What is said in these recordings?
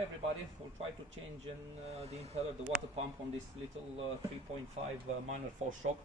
Hi everybody, we'll try to change the impeller, the water pump on this little 3.5 minor 4-stroke.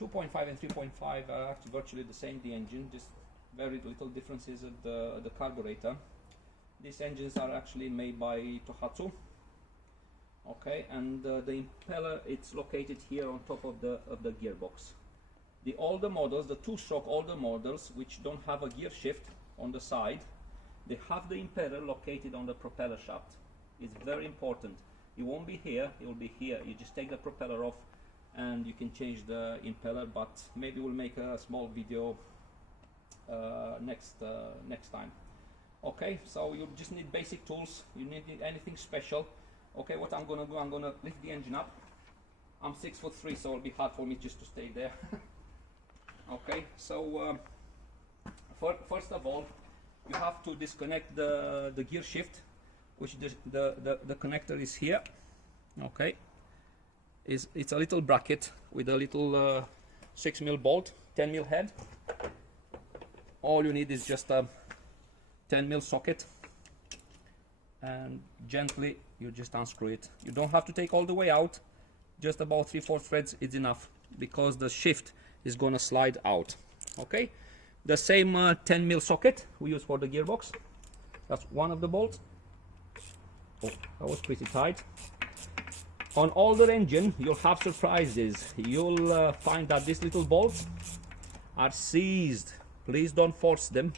2.5 and 3.5 are actually virtually the same, the engine, just very little differences at the carburetor. These engines are actually made by Tohatsu. Okay, and the impeller, it's located here on top of the gearbox. The older models, the 2-stroke older models, which don't have a gear shift on the side, they have the impeller located on the propeller shaft. It's very important. It won't be here, it will be here. You just take the propeller off and you can change the impeller, but maybe we'll make a small video next time. Okay, so you just need basic tools. You need anything special. Okay, what I'm gonna do, I'm gonna lift the engine up. I'm 6'3", so it'll be hard for me just to stay there. Okay, so first of all, you have to disconnect the gear shift, which the connector is here. Okay, it's a little bracket with a little 6mm bolt, 10mm head. All you need is just a 10mm socket, and gently you just unscrew it. You don't have to take all the way out, just about 3-4 threads is enough, because the shift is gonna slide out. Okay, the same 10mm socket we use for the gearbox. That's one of the bolts. Oh, that was pretty tight. On older engine, you'll have surprises. You'll find that these little bolts are seized. Please don't force them.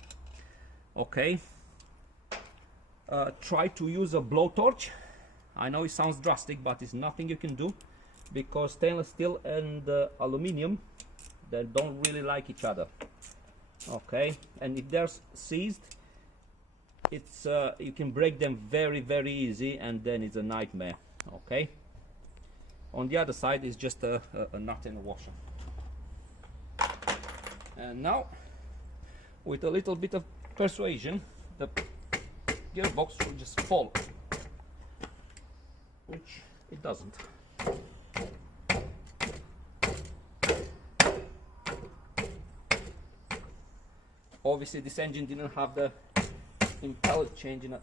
Okay. Try to use a blowtorch. I know it sounds drastic, but it's nothing you can do, because stainless steel and aluminium, they don't really like each other. Okay, and if they're seized, it's you can break them very easy, and then it's a nightmare. Okay, on the other side is just a nut and a washer. And now, with a little bit of persuasion, the gearbox will just fall, which it doesn't. Obviously this engine didn't have the impeller change in a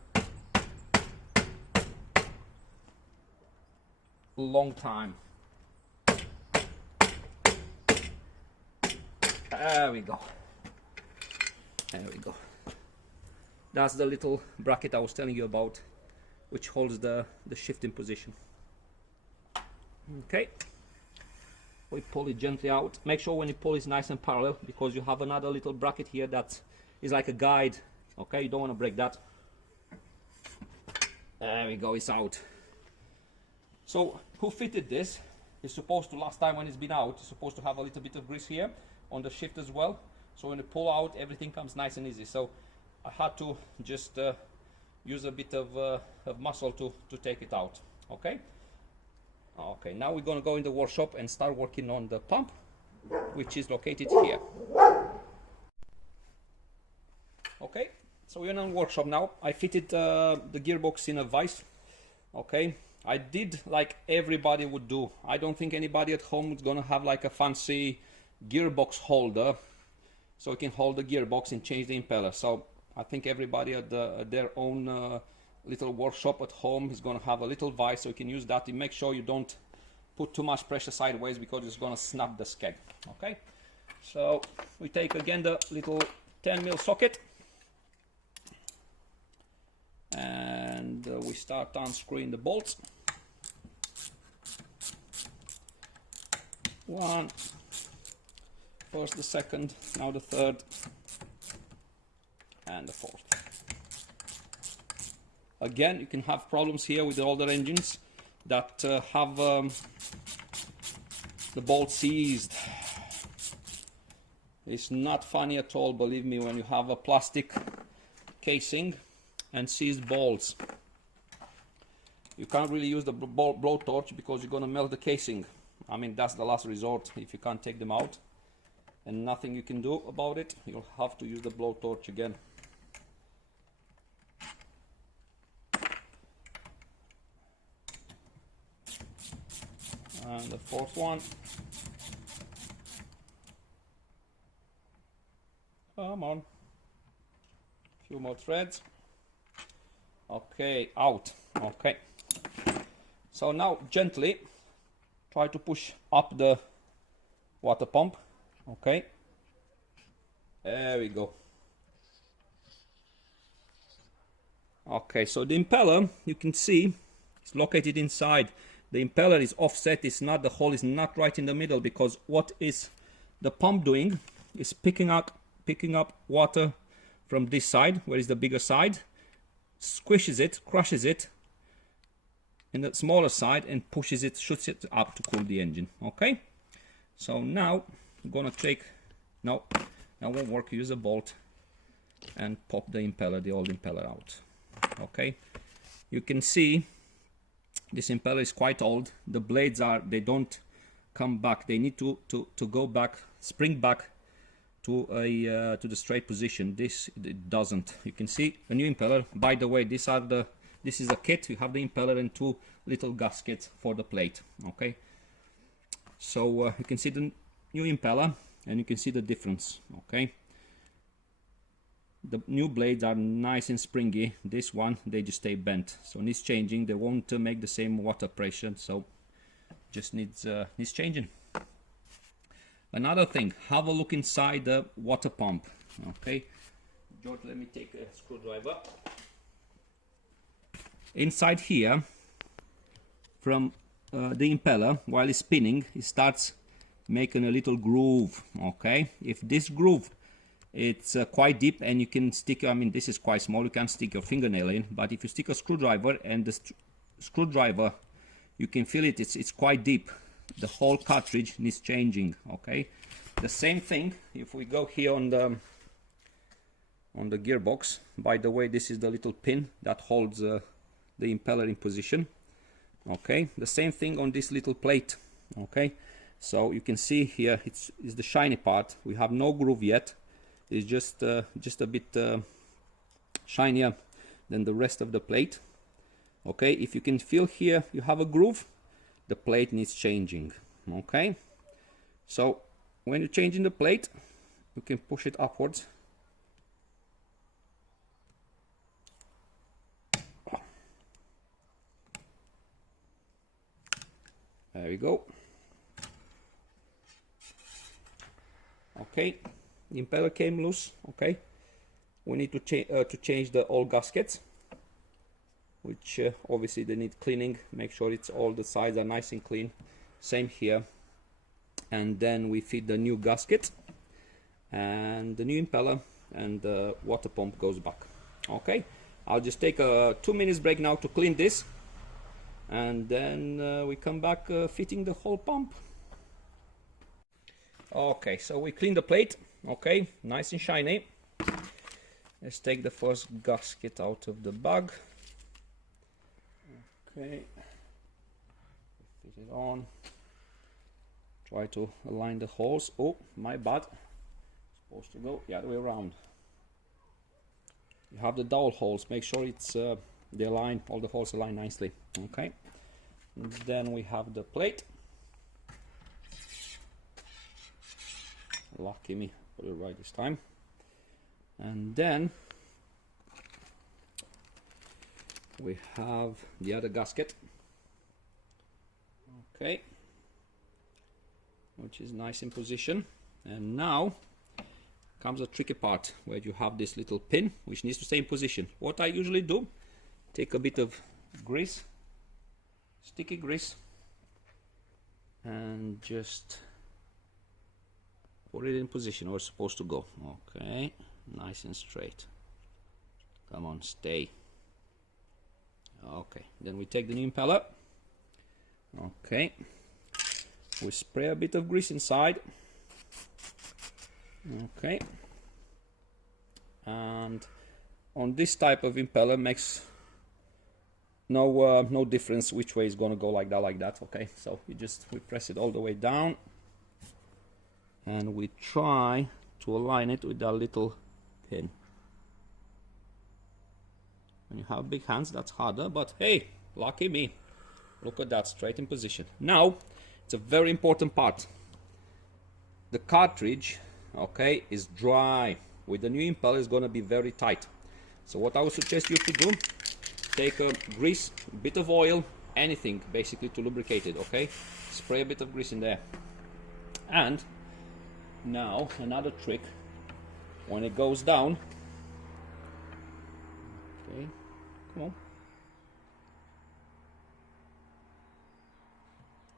long time. There we go. There we go. That's the little bracket I was telling you about, which holds the shifting position. Okay. We pull it gently out. Make sure when you pull it's nice and parallel, because you have another little bracket here that is like a guide. Okay, you don't want to break that. There we go, it's out. So who fitted this? It's supposed to, last time when it's been out, it's supposed to have a little bit of grease here on the shift as well. So when you pull out, everything comes nice and easy. So I had to just use a bit of muscle to take it out. Okay. Okay, now we're going to go in the workshop and start working on the pump, which is located here. Okay, so we're in the workshop now. I fitted the gearbox in a vise. Okay, I did like everybody would do. I don't think anybody at home is going to have like a fancy gearbox holder, so you can hold the gearbox and change the impeller. So I think everybody at their own little workshop at home is going to have a little vise, so you can use that to make sure you don't put too much pressure sideways, because it's going to snap the skeg. Okay, so we take again the little 10mm socket, and we start unscrewing the bolts. One, first the second, now the third, and the fourth. Again, you can have problems here with the older engines that have the bolt seized. It's not funny at all, believe me, when you have a plastic casing and seized bolts. You can't really use the blowtorch, because you're going to melt the casing. I mean, that's the last resort if you can't take them out, and nothing you can do about it. You'll have to use the blowtorch again. And the fourth one. Come on. Few more threads. Okay, out. Okay. So now gently try to push up the water pump. Okay. There we go. Okay, so the impeller, you can see, it's located inside. The impeller is offset, it's not, the hole is not right in the middle, because what is the pump doing is picking up water from this side, where is the bigger side, squishes it, crushes it in the smaller side, and pushes it, shoots it up to cool the engine. Okay, so now I'm gonna take, no, that won't work, use a bolt and pop the impeller, the old impeller out. Okay, you can see this impeller is quite old. The blades they don't come back, they need to go back, spring back to the straight position. This it doesn't. You can see a new impeller. By the way, this is a kit. You have the impeller and two little gaskets for the plate. Okay, so you can see the new impeller and you can see the difference. Okay, the new blades are nice and springy. This one, they just stay bent, so needs changing. They won't make the same water pressure, so just needs changing. Another thing, have a look inside the water pump. Okay, George, let me take a screwdriver. Inside here, from the impeller, while it's spinning, it starts making a little groove. Okay, if this groove, it's quite deep and you can stick, I mean this is quite small, you can stick your fingernail in, but if you stick a screwdriver and the screwdriver, you can feel it, it's quite deep. The whole cartridge needs changing. Okay, the same thing if we go here on the gearbox. By the way, this is the little pin that holds the impeller in position. Okay, the same thing on this little plate. Okay, so you can see here it's the shiny part. We have no groove yet. It's just a bit shinier than the rest of the plate. Okay, if you can feel here you have a groove, the plate needs changing. Okay, so when you're changing the plate, you can push it upwards. There we go. Okay, the impeller came loose. Okay, we need to change the old gaskets, which obviously they need cleaning. Make sure it's all the sides are nice and clean. Same here. And then we feed the new gasket and the new impeller, and the water pump goes back. Okay, I'll just take a 2 minutes break now to clean this, and then we come back fitting the whole pump. Okay, so we clean the plate. Okay, nice and shiny. Let's take the first gasket out of the bag. Okay, fit it on. Try to align the holes. Oh, my bad. Supposed to go the other way around. You have the dowel holes. Make sure it's they align, all the holes align nicely. Okay. And then we have the plate. Lucky me, put it right this time. And then we have the other gasket. Okay, which is nice in position. And now comes a tricky part where you have this little pin which needs to stay in position. What I usually do, take a bit of grease, sticky grease, and just put it in position where it's supposed to go. Okay, nice and straight. Come on, stay. Okay, then we take the new impeller. Okay, we spray a bit of grease inside. Okay, and on this type of impeller makes no difference which way it's gonna go, like that. Okay, so we press it all the way down, and we try to align it with that little pin. When you have big hands, that's harder, but hey, lucky me. Look at that, straight in position. Now, it's a very important part. The cartridge, okay, is dry. With the new impeller, it's gonna be very tight. So what I would suggest you to do, take a grease, a bit of oil, anything basically to lubricate it, okay? Spray a bit of grease in there. And now another trick, when it goes down, okay, come on.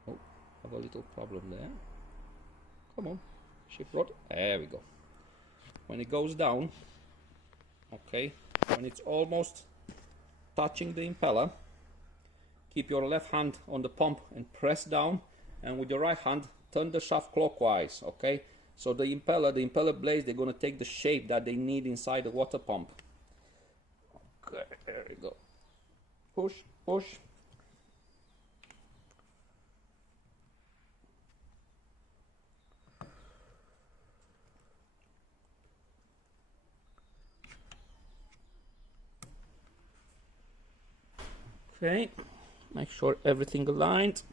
Oh, have a little problem there. Come on, shift rod, there we go. When it goes down, okay, when it's almost touching the impeller, keep your left hand on the pump and press down, and with your right hand turn the shaft clockwise, okay? So the impeller blades, they're going to take the shape that they need inside the water pump. Okay, there we go. Push, push. Okay, make sure everything aligned.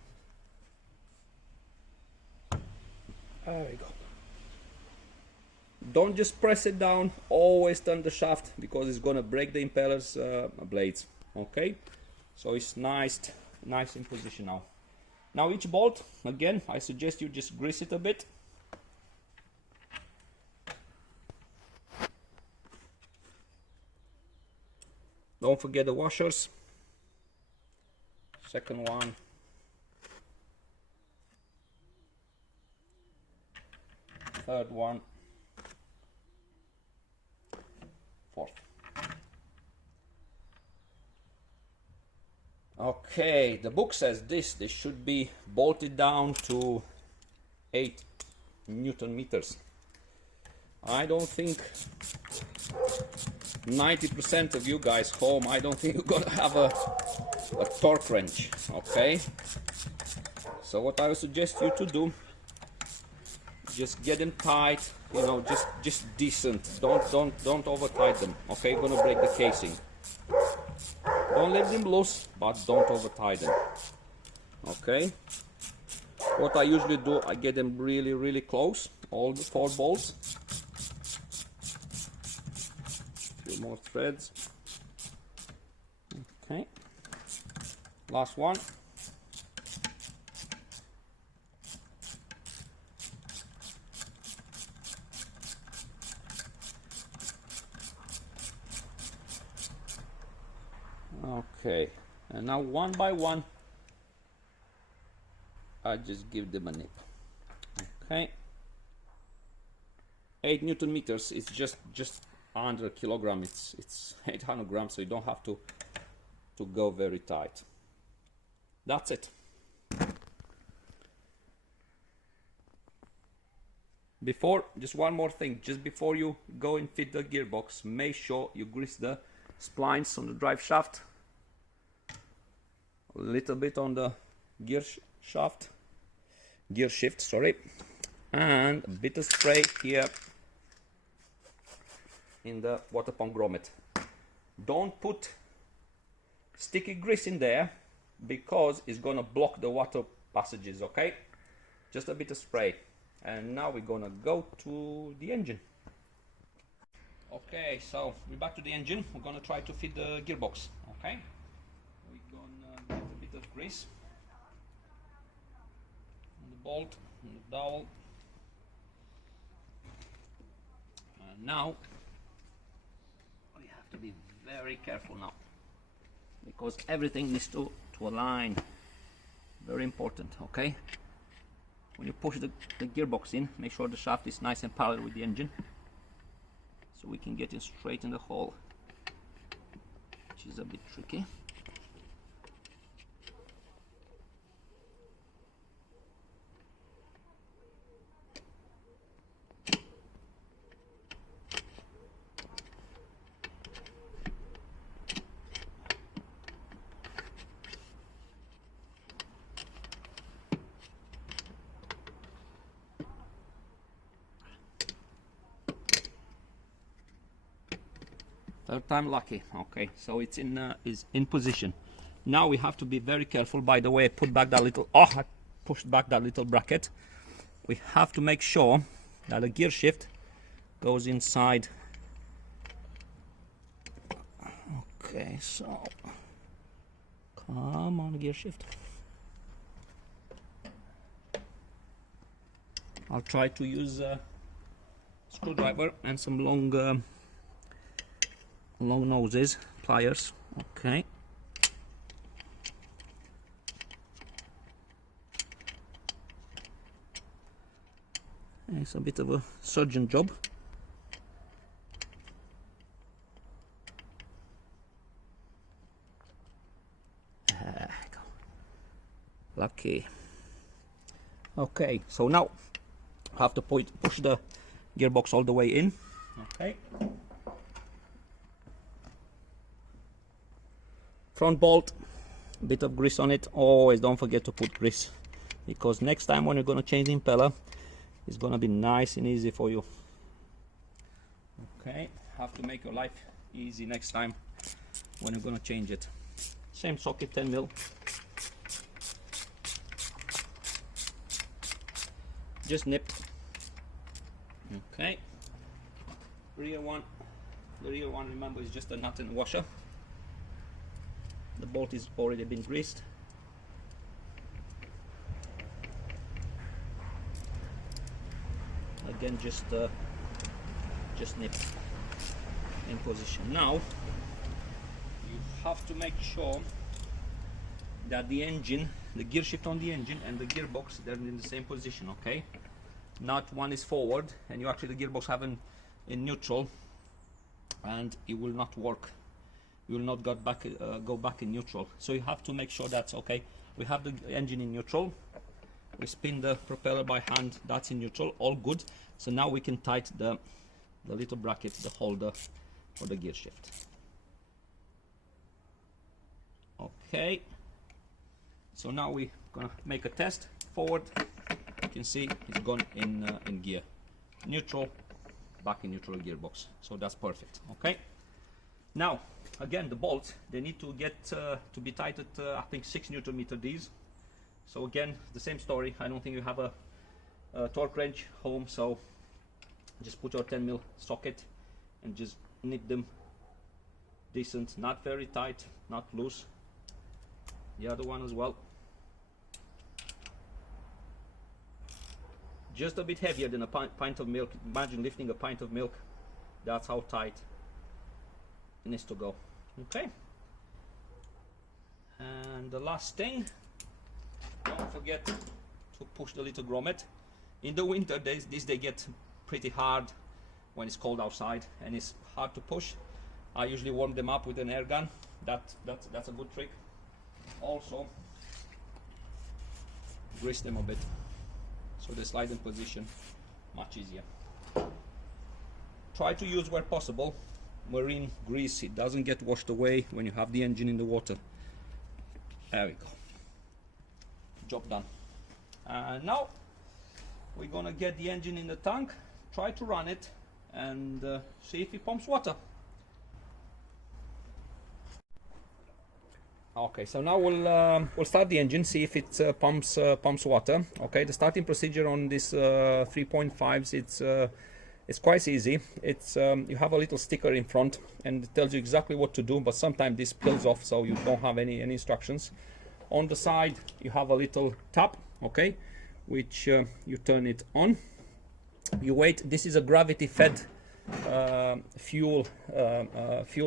There we go. Don't just press it down, always turn the shaft, because it's gonna break the impeller's blades. Okay, so it's nice in position now. Now each bolt, again, I suggest you just grease it a bit. Don't forget the washers. Second one. Third one. Fourth. Okay, the book says this should be bolted down to 8 Newton meters. I don't think 90% of you guys home, I don't think you're gonna have a torque wrench, okay? So what I would suggest you to do, just get them tight, you know, just decent. Don't over tight them, okay? You're gonna break the casing. Don't let them loose, but don't over tie them, okay? What I usually do, I get them really close, all the 4 bolts. Few more threads. Okay. Last one. Okay, and now one by one, I just give them a nip. Okay, 8 Newton meters is just under a kilogram. It's 800 grams, so you don't have to go very tight. That's it. Just one more thing, just before you go and fit the gearbox, make sure you grease the splines on the drive shaft, a little bit on the gear shift, sorry, and a bit of spray here in the water pump grommet. Don't put sticky grease in there, because it's gonna block the water passages, okay? Just a bit of spray. And now we're gonna go to the engine. Okay, so we're back to the engine. We're gonna try to fit the gearbox, okay? We're gonna get a bit of grease on the bolt, on the dowel. And now we have to be very careful now, because everything needs to align. Very important, okay? When you push the gearbox in, make sure the shaft is nice and parallel with the engine, so we can get it straight in the hole, which is a bit tricky. Third time lucky. Okay, so it's is in position. Now we have to be very careful. By the way, I pushed back that little bracket. We have to make sure that the gear shift goes inside. Okay, so Come on, gear shift. I'll try to use a screwdriver and some long noses, pliers. Okay. It's a bit of a surgeon job. Lucky. Okay, so now I have to push the gearbox all the way in. Okay. Front bolt, a bit of grease on it. Always don't forget to put grease, because next time when you're going to change the impeller, it's going to be nice and easy for you. Okay, have to make your life easy next time when you're going to change it. Same socket, 10mm. Just nipped. Okay. Rear one. The rear one, remember, is just a nut and washer. The bolt is already been greased. Again, just nip in position. Now you have to make sure that the engine, the gear shift on the engine and the gearbox, they're in the same position. Okay, not one is forward and you actually the gearbox have in neutral, and it will not work. You will not go back in neutral. So you have to make sure that's okay. We have the engine in neutral. We spin the propeller by hand. That's in neutral. All good. So now we can tighten the little bracket, the holder for the gear shift. Okay. So now we're gonna make a test. Forward. You can see it's gone in gear. Neutral. Back in neutral gearbox. So that's perfect. Okay. Now, again, the bolts, they need to get to be tightened, I think 6 Nm these. So again, the same story. I don't think you have a torque wrench home, so just put your 10mm socket and just nip them decent, not very tight, not loose. The other one as well. Just a bit heavier than a pint of milk. Imagine lifting a pint of milk. That's how tight it needs to go. Okay. And the last thing, don't forget to push the little grommet. In the winter days, they get pretty hard when it's cold outside and it's hard to push. I usually warm them up with an air gun. That's a good trick. Also, grease them a bit so they slide in position much easier. Try to use where possible marine grease. It doesn't get washed away when you have the engine in the water. There we go. Job done. Now we're gonna get the engine in the tank, try to run it and see if it pumps water. Okay, so now we'll start the engine, see if it pumps water. Okay, the starting procedure on this 3.5s, it's quite easy. It's you have a little sticker in front and it tells you exactly what to do, but sometimes this peels off, so you don't have any instructions. On the side you have a little tap, okay, which you turn it on. You wait. This is a gravity fed fuel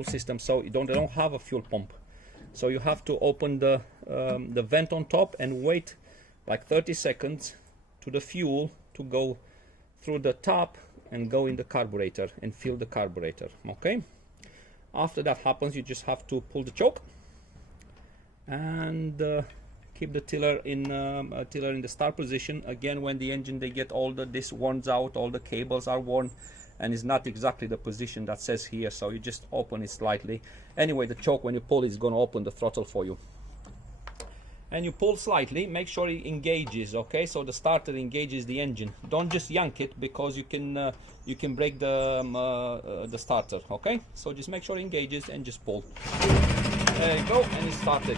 system, so they don't have a fuel pump. So you have to open the vent on top and wait like 30 seconds to the fuel to go through the tap and go in the carburetor and fill the carburetor. Okay. After that happens, you just have to pull the choke and keep the tiller in the start position. Again, when the engine they get all this worn out, all the cables are worn, and it's not exactly the position that says here, so you just open it slightly. Anyway, the choke, when you pull, is going to open the throttle for you. And you pull slightly, make sure it engages, okay? So the starter engages the engine. Don't just yank it, because you can break the starter, okay? So just make sure it engages and just pull. There you go, and it started.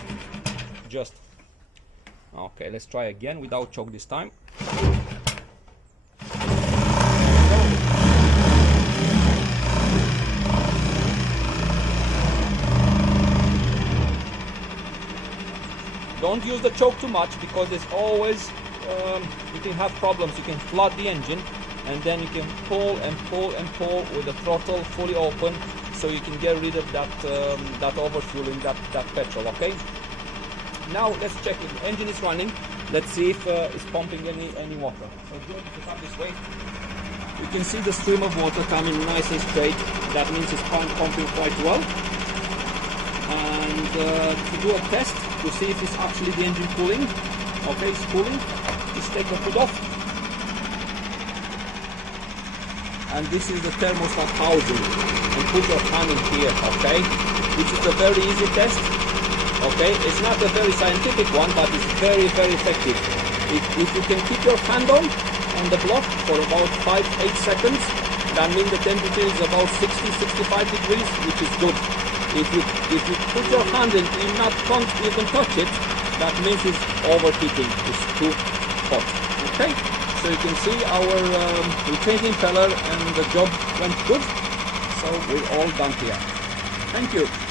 Just. Okay, let's try again without choke this time. Don't use the choke too much, because there's always you can have problems. You can flood the engine, and then you can pull and pull and pull with the throttle fully open, so you can get rid of that that overfueling, that petrol. Okay. Now let's check if the engine is running. Let's see if it's pumping any water. So if you come this way, you can see the stream of water coming nice and straight. That means it's pumping quite well. And to do a test to see if it's actually the engine cooling. Okay, it's cooling. Just take the hood off. And this is the thermostat housing. And put your hand in here. Okay, this is a very easy test. Okay, it's not a very scientific one, but it's very, very effective. If you can keep your hand on the block for about 5-8 seconds, that means the temperature is about 60-65 degrees, which is good. If you put your hand in, you can touch it, that means it's overheating, it's too hot. Okay, so you can see we changed the impeller and the job went good, so we're all done here. Thank you.